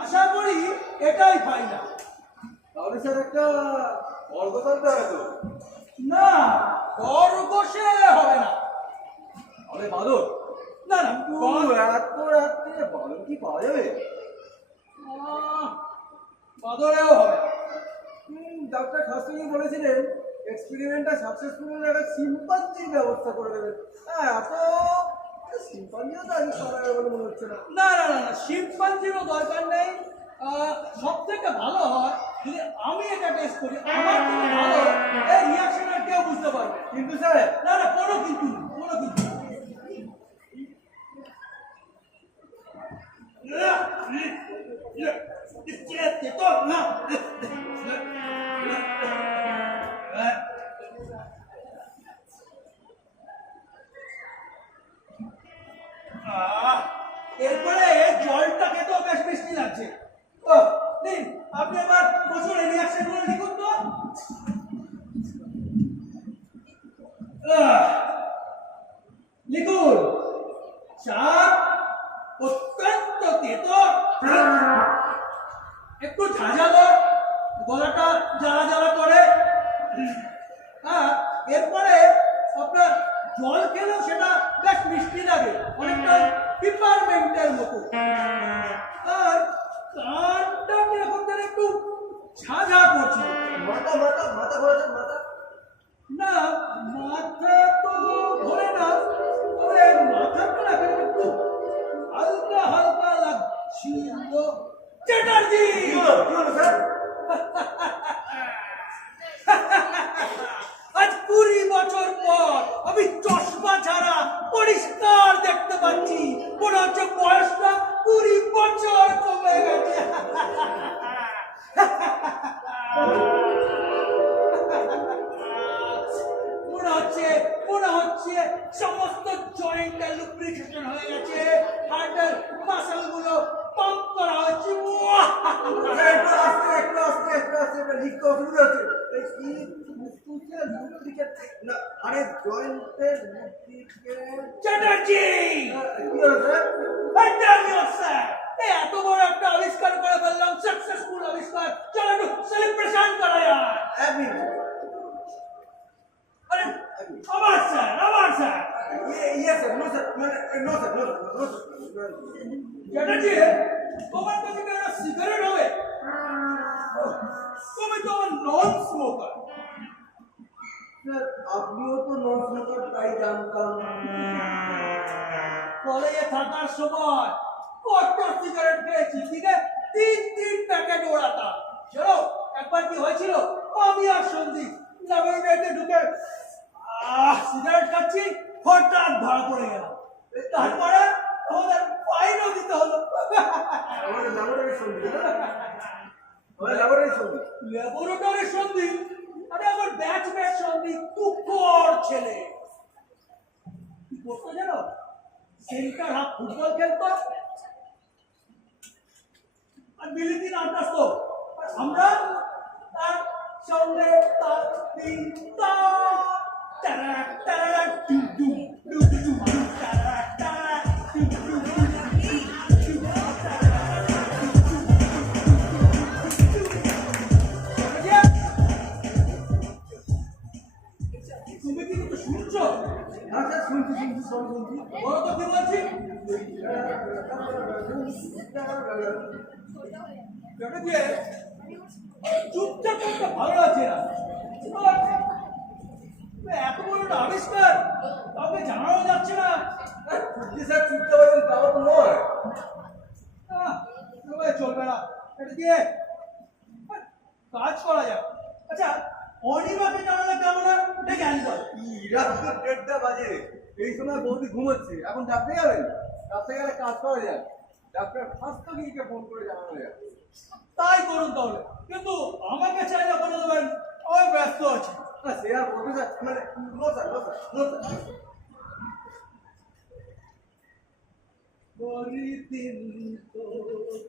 আশা করি এটাই ফাইনাল। তাহলে স্যার একটা অর্ঘ করতে হবে তো? না, খরগোশে হবে না। তাহলে বাদর? না না, এত রাত্রে বাদর কি পাওয়া যাবে? বাদরেও হবে না। ডাক্তার খাসুনি বলেছিলেন এক্সপেরিমেন্টটা সাকসেসফুল হলে একটা সিম্পাঞ্জির ব্যবস্থা করে দেবেন। হ্যাঁ, এত সিম্পাঞ্জিও তো আগে করা যাবে বলে মনে হচ্ছে না। না না না, শিম্পাঞ্জিরও দরকার নেই। সব থেকে ভালো হয় যদি আমি এটা টেস্ট করি, আমার থেকে ভালো এই রিয়াকশন আর কেউ বুঝতে পারবে। কিন্তু স্যার, না না, কোনো কিন্তু নেই, কোনো কিন্তু নেই। এরপরে জলটাকে তো বেশ মিষ্টি লাগছে। ও নিন, আপনি এবার বসুন, এই রিয়াকশন গুলো লিখুন তো। লিখুন, চাপ অত্যন্ত তেতো, একটু ঝাঁঝালো, গলাটা জ্বালা জ্বালা করে। এরপরে আপনার জল খেলেও সেটা বেশ মিষ্টি লাগে, অনেকটা পিপারমেন্টের মতো। আর কানটা কিরকম যেন একটু ঝাঁঝা করছে। মাথা মাথা মাথা ঘোরাচ্ছেন? মাথা না, মাথা তো ধরে না, তবে মাথাটা না কেন একটু হালকা হালকা লাগছিল। চ্যাটার্জি! কি হলো স্যার? আজ 20 বছর পর আমি চশমা ছাড়া পরিষ্কার দেখতে পাচ্ছি। মনে হচ্ছে বয়সটা 20 বছর কমে গেছে। মনে হচ্ছে সমস্ত জয়েন্টের লুব্রিকেশন হয়ে গেছে, হার্টের মাসল গুলো পাম্প করা হচ্ছে। একটু আস্তে একটু আস্তে একটু আস্তে লিখতে অসুবিধা হচ্ছে। এই কি ফুসফুসের লুব্রিকেট না, আরে জয়েন্টের লুব্রিকেট। চ্যাটার্জি! কি হলো স্যার? এত বড় একটা আবিষ্কার করে ফেললাম, সাকসেসফুল আবিষ্কার। চলো একটু সেলিব্রেশন করা যায়। এক মিনিট। আরে আবার স্যার, আবার স্যার। ইয়ে স্যার, নো স্যার, মানে no sir, no no sir. Chatterjee, তোমার কাছে কি একটা সিগারেট হবে? তুমি তো নন স্মোকার। স্যার, আপনিও তো নন স্মোকার, তাই জানতাম। কলেজে থাকার সময় কত সিগারেট খেয়েছি, দিনে 3 প্যাকেট ওড়াতাম। চলো, একবার কি হয়েছিল, আমি আর সন্দীপ ল্যাবরেটরিতে ঢুকে সিগারেট খাচ্ছি, হঠাৎ ধরা পড়ে গেল। তারপরে আমাদের ফাইনও দিতে হলো। আমাদের ল্যাবরেটরি সঙ্গী, আমাদের ল্যাবরেটরি সঙ্গী। ল্যাবরেটরির সন্দীপ? আরে আমার ব্যাচমেট সন্দীপ, তুকর ছেলে। কি করতো জানো? সেন্টার হাফ ফুটবল খেলতো আর বিলিতি নাচ আসতো। আমরা তার সঙ্গে তার তিনটা তারা তারা টু টু টু টু তারা তারা টু টু টু তুমি কি কিছু শুনছো? হ্যাঁ স্যার, শুনছি শুনছি সব শুনছি। বলো তো কি বলছি। চুপচাপ করতে ভালো লাগছে না। এত বড় একটা আবিষ্কার কাউকে জানানো যাচ্ছে না। স্যার চুপচাপ আছেন, তাও তো নয়। চলবে না, এটা দিয়ে কাজ করা যাক। আচ্ছা, অনিমাকে জানালে কেমন হয়, ডেকে আনি বল। রাত তো 1:30 বাজে, এই সময় বৌদি ঘুমোচ্ছে, এখন ডাকতে যাবেন? ডাকতে গেলে কাজ করা যায়। ডাক্তার স্বাস্থ্য গিয়ে ফোন করে জানানো যায়। তাই করুন তাহলে, কিন্তু আমাকে চাইলে বলে দেবেন আমি ব্যস্ত আছি। সে আর বলতে স্যার, মানে no sir, no sir, no sir. দিন তো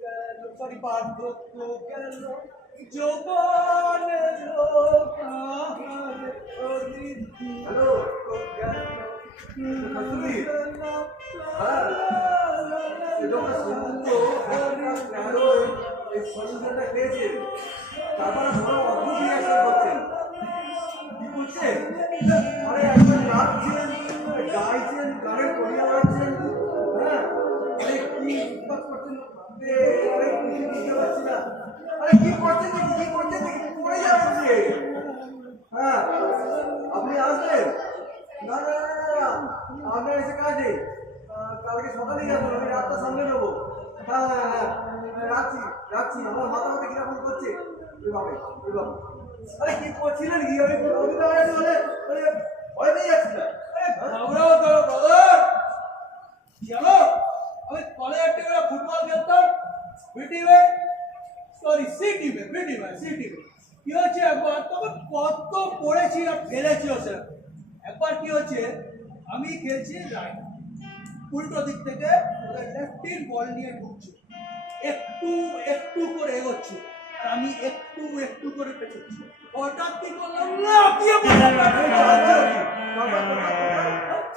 গেল, সরি, বার্ধক্য গেল, যৌবনের লোকাহারে অদিতি হ্যালো শাশুড়ি হ্যাঁ এটা সিদ্ধান্ত এই সলিউশনটা খেয়েছে তারপরে বড় অদ্ভুত রিয়াকশন করছেন কি করছেন আরে একবার নাচছেন গাইছেন গানের করিয়া বাড়াচ্ছেন হ্যাঁ আরে কি উৎপাত করছেন আরে কিছু বুঝতে পারছি না আরে কি করছেন দেখি পড়ে যাচ্ছে হ্যাঁ আপনি আসবেন না না না না আপনার এসে কাজ নেই কালকে সকালেই যাবো আমি রাতটা সামনে নেবো হ্যাঁ হ্যাঁ হ্যাঁ রাখছি আমার মাথা কিরকম করছে এভাবে আরে কি করছিলেন কি আমি ভয় পেয়ে যাচ্ছি না ঘাবড়াও করো ব্রাদার চলো আমি কলেজ থেকে ফুটবল খেলতাম বিটিভে সরি সিটিভে কি হচ্ছে একবার তখন কত পড়েছি আর ফেলেছিও স্যার একবার কি হচ্ছে আমি খেলছি রাইট উল্টো দিক থেকে লেফটির বল নিয়ে ঢুকছি একটু একটু করে এগোচ্ছি আর আমি একটু করে পেছাচ্ছি হঠাৎ কি করলাম লাফিয়ে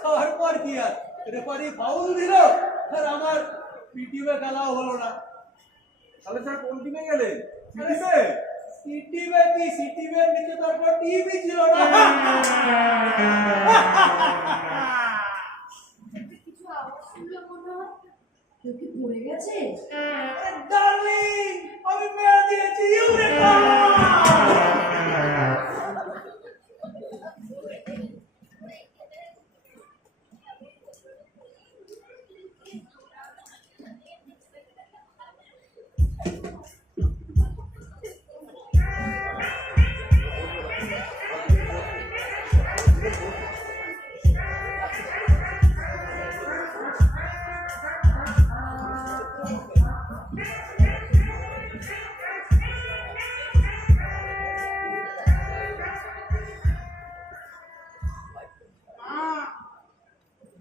তারপর কি আর রেফারি ফাউল দিল আর আমার পিটিভে খেলাও হলো না তাহলে স্যার কোন টিমে গেলেন সিটিভের নিচে তারপর টিভি ছিল না কিছু আওয়াজ শুনলে মনে হয় কেউ কি পড়ে গেছে ডার্লিং আমি মেরে দিয়েছি ইউরেকা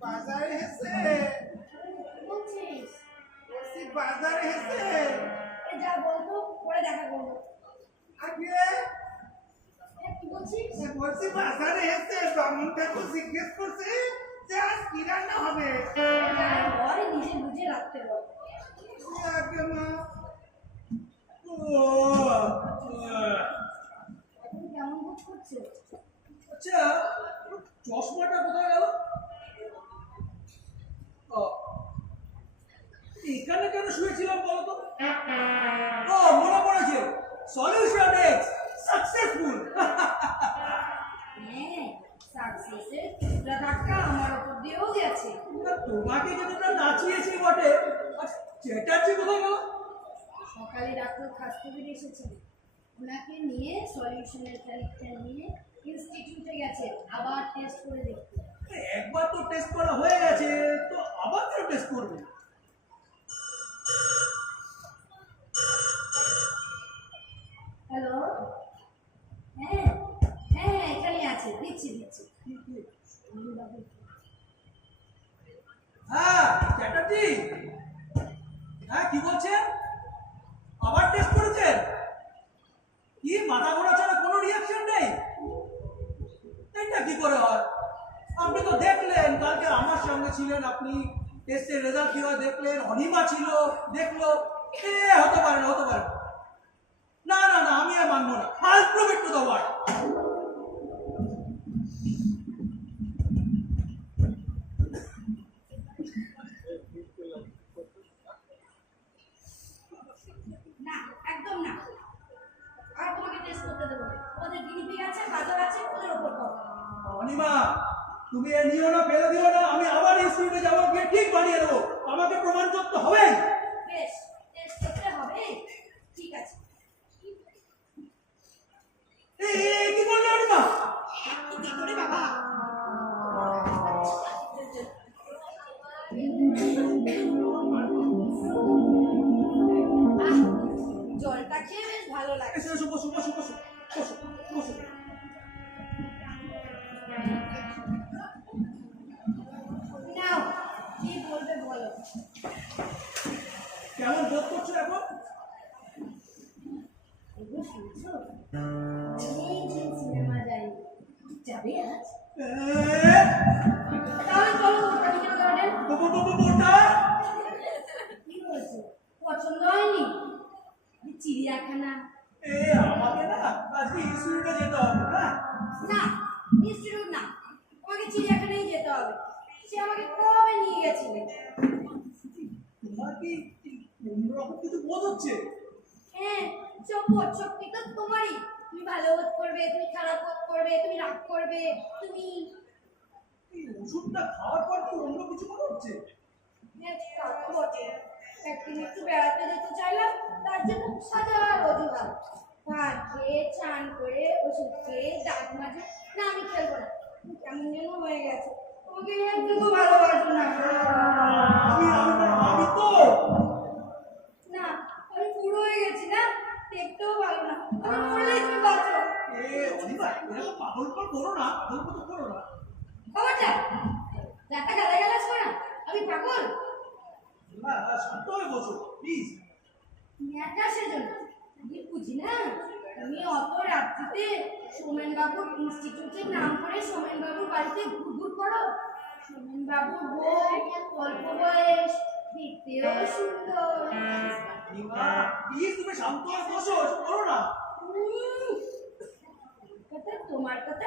বাজারে হেসে বলছিস বাজারে হেসে যা বলতো পরে দেখা করবো আগে কি বলছিস বলছি বাজারে হেসে ব্রাহ্মণ ঠাকুর জিজ্ঞেস করছে যে আজ কি রান্না হবে ঘরে নিজে বুঝে রাখতে বল আগে মা এখন কেমন বোধ করছে আচ্ছা চশমাটা কোথায় গেল এখানে কেন শুয়েছিলাম বলতো মনে পড়েছে সলিউশন এক্স সাকসেসফুল হ্যাঁ সাকসেসের কিছুটা ধাক্কা আমার ওপর দিয়েও গেছে তোমাকে যতটা নাচিয়েছি বটে চ্যাটার্জি কোথায় গেল সকালে ডাক্তার খাসতে বেরিয়ে এসেছেন ওনাকে নিয়ে সলিউশনের তারিখটা নিয়ে ইনস্টিটিউটে গেছে আবার টেস্ট করে দেখতে একবার তো টেস্ট করা হয়ে গেছে তো আবার কেন টেস্ট করবে হ্যালো হ্যাঁ হ্যাঁ এখানে আছে দিচ্ছি হ্যাঁ চ্যাটার্জি হ্যাঁ কি বলছেন আবার টেস্ট করেছেন কি মাথা ঘোরা ছাড়া কোনো রিয়াকশন নেই এটা কি করে হয় আপনি তো দেখলেন কালকে আমার সঙ্গে ছিলেন আপনি টেস্টের রেজাল্ট কি হয় দেখলেন অনিমা ছিল দেখলো হতে পারে না আমি আর মানবো না I'll prove it to the world না একদম না আর তোমাকে টেস্ট করতে দেবো না ওদের গিনিপিগ আছে বাজার আছে ওদের ওপর কথা অনিমা তুমি এ নিও না ফেলে দিও না আমি আবার ইনস্টিটিউটে যাবো গিয়ে ঠিক বানিয়ে দেবো আমাকে প্রমাণ করতে হবে বেশ টেস্ট করতে হবে ঠিক আছে কি বললে অনিমা কি করে বাবা জলটা খেয়ে বেশ ভালো লাগে বসো নাও কি বলবে বলো কেমন বোধ করছো এখন এগুলো শুনছো? অনেকদিন সিনেমা যায়নি। যাবে আজ? তাহলে চলো বোটানিক্যাল গার্ডেন। ওটা কি বলছো? পছন্দ হয়নি? চিড়িয়াখানা? আমাকে না আজকে ইনস্টিটিউটে যেতে হবে। হ্যাঁ, না, ইনস্টিটিউট না, আমাকে চিড়িয়াখানায় যেতে হবে। সে আমাকে কবে নিয়ে গেছিলে? তোমার কি অন্যরকম কিছু বোধ হচ্ছে? হ্যাঁ, সব শক্তি তো তোমারই। তুমি ভালো বোধ করবে, তুমি খারাপ বোধ করবে, তুমি রাগ করবে, তুমি এই ওষুধটা খাওয়ার পর কি অন্য কিছু মনে হচ্ছে? তা তো বটে। একদিন একটু বেড়াতে যেতে চাইলাম, তার জন্য হাজার অজুহাত। ভাত খেয়ে, চান করে, ওষুধ খেয়ে, দাঁত মাজে, না আমি খেলবো না, কেমন যেন হয়ে গেছে। তোমাকে একটুকু ভালোবাসবো না। আমি তো না, আমি পুরো হয়ে গেছি না, দেখতেও ভালো না। আমি মরলেই তুমি বাঁচো। অনিমা, এরকম পাগলপন করো না, পাগলপন করো না। খবরটা রাতটা গালাগালাজ করো না, আমি পাগল? না, শান্ত হয়ে বসো প্লিজ। ন্যাটা সেজন্য আমি বুঝি না। তুমি অত রাত্রিতে সোমেনবাবুর ইনস্টিটিউটের নাম করে সোমেনবাবুর বাড়িতে ঘুরঘুর করো। সোমেনবাবুর বউ অল্প বয়স, দেখতেও সুন্দর। অনিমা, প্লিজ তুমি শান্ত হয়ে বসো, এসব করো না। তোমার কথা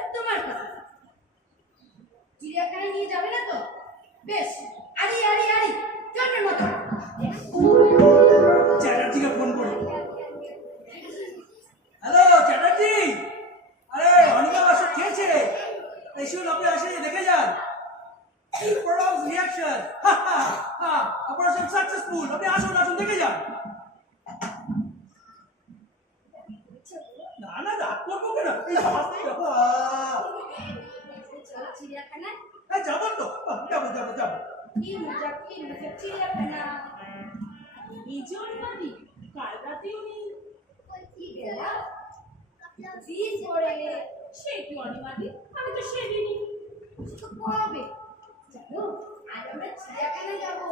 চিড়িয়াখানায় নিয়ে যাবে না তো? বেশ, আরি জন্মের মতো। চ্যাটার্জিকে ফোন করো। হ্যালো চ্যাটার্জি, আরে অনিমা বাসা খেয়েছে, এসে আপনি আসেনি, দেখে যান। প্রোডাক্ট রিঅ্যাকশন, অপারেশন সাকসেসফুল, আপনি আসুন দেখে যান। না রাগ করবো কেন? চলো চিড়িয়াখানায়। যাবো তো, যাবো। কি মজা চিড়িয়াখানা। এই যে অনিমাদি, কাল রাতে উনি কি বেলা দিন পরে সে কি অনিমাদি, আমি তো সেদিনই। তো কবে জানো? আজ আমরা চিড়িয়াখানায় যাবো,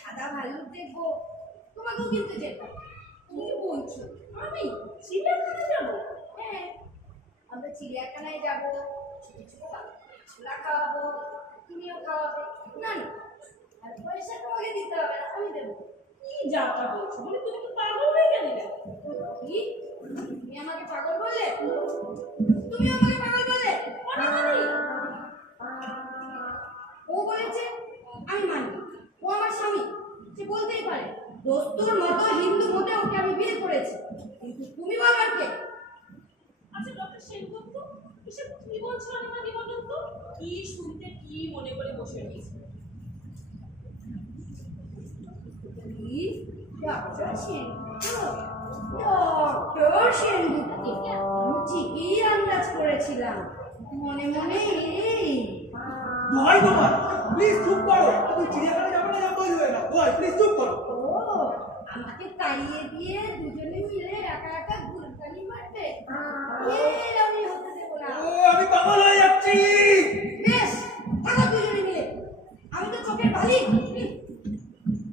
সাদা ভাল্লুক দেখবো। তোমাকেও কিন্তু যেতে হবে। কি বলছো? আমি চিড়িয়াখানা যাবো? হ্যাঁ, আমরা চিড়িয়াখানায় যাবো, ছোট ছোট ছোলা খাওয়াবো, তুমিও খাওয়াবে। না আর পয়সা তোমাকে দিতে হবে না, আমি দেবো। কি যাত্রা বলছো? মানে তুমি কি পাগল হয়ে গেলে না? কি? তুমি আমাকে পাগল বললে? তুমি আমাকে পাগল বললে? অনিমাদি, ও বলেছে, আমি মানি। ও আমার স্বামী, সে বলতেই পারে। দোস্তুর মতো হিন্দু মতে ওকে আমি বিয়ে করেছি, কিন্তু তুমি বলবার কে? আচ্ছা ডক্টর সেনগুপ্ত, এসব কি বলছো অনিমাদি বলুন তো? কি শুনতে কি মনে করে বসে রয়েছে? কি? ডক্টর সেনগুপ্ত? ডক্টর সেনগুপ্ত, আমি ঠিকই আন্দাজ করেছিলাম। মনে মনে এই দোহাই তোমার, প্লিজ চুপ করো। তুমি চিড়িয়াখানা যাবে না, বই হয়ে না। দোহাই, প্লিজ চুপ করো। ও আমাকে তাড়িয়ে দিয়ে দুজনে মিলে একা একা